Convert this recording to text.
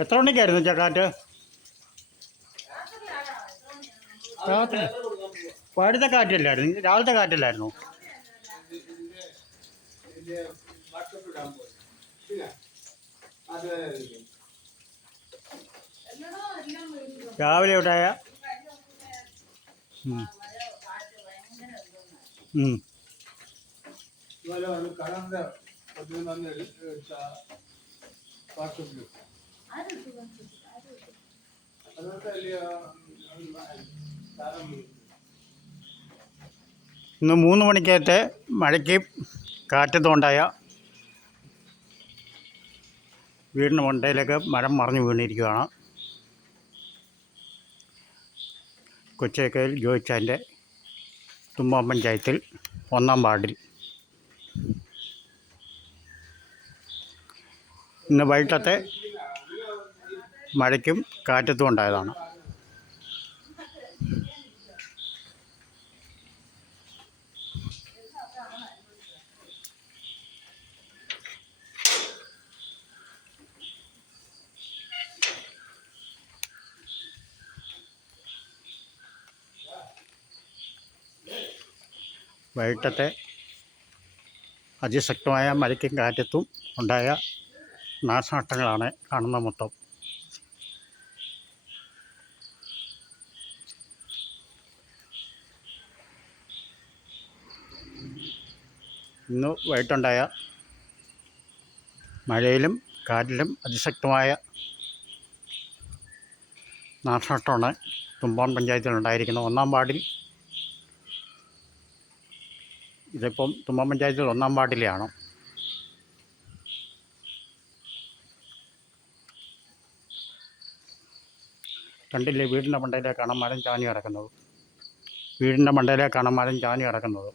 എത്ര മണിക്കായിരുന്നു ചക്കാറ്റ്? രാത്രി. പാടത്തെ കാറ്റല്ലായിരുന്നു. രാവിലത്തെ കാറ്റല്ലായിരുന്നു. രാവിലെ ഉണ്ടായ. കടന്റെ ഇന്ന് മൂന്ന് മണിക്കേറ്റ് മഴയ്ക്ക് കാറ്റ് ഉണ്ടായ വീടിന് മണ്ടയിലേക്ക് മരം മറിഞ്ഞു വീണിരിക്കുകയാണ്. കൊച്ചേക്കയിൽ ജോയിച്ചാന്റെ തുമ്പാം പഞ്ചായത്തിൽ ഒന്നാം വാർഡിൽ. ഇന്ന് വൈകിട്ടത്തെ മഴയ്ക്കും കാറ്റത്തും ഉണ്ടായതാണ്. വൈകിട്ടത്തെ അതിശക്തമായ മഴയ്ക്കും കാറ്റത്തും ഉണ്ടായ നാശനഷ്ടങ്ങളാണ് കാണുന്ന മൊത്തം. ഇന്ന് വൈകിട്ടുണ്ടായ മഴയിലും കാറ്റിലും അതിശക്തമായ നാശനഷ്ടമാണ് തുമ്പാൻ പഞ്ചായത്തിൽ ഉണ്ടായിരിക്കുന്നത്. ഒന്നാം വാർഡിൽ ഇതിപ്പം തുമ്പോൺ പഞ്ചായത്തിൽ ഒന്നാം വാർഡിലെയാണ് കണ്ടില്ലേ വീടിന്റെ മണ്ടയിലേക്കാണ് മരം ചാഞ്ഞ് കിടക്കുന്നത്. വീടിന്റെ മണ്ടയിലേക്കാണ് മരം ചാഞ്ഞ് കിടക്കുന്നത്.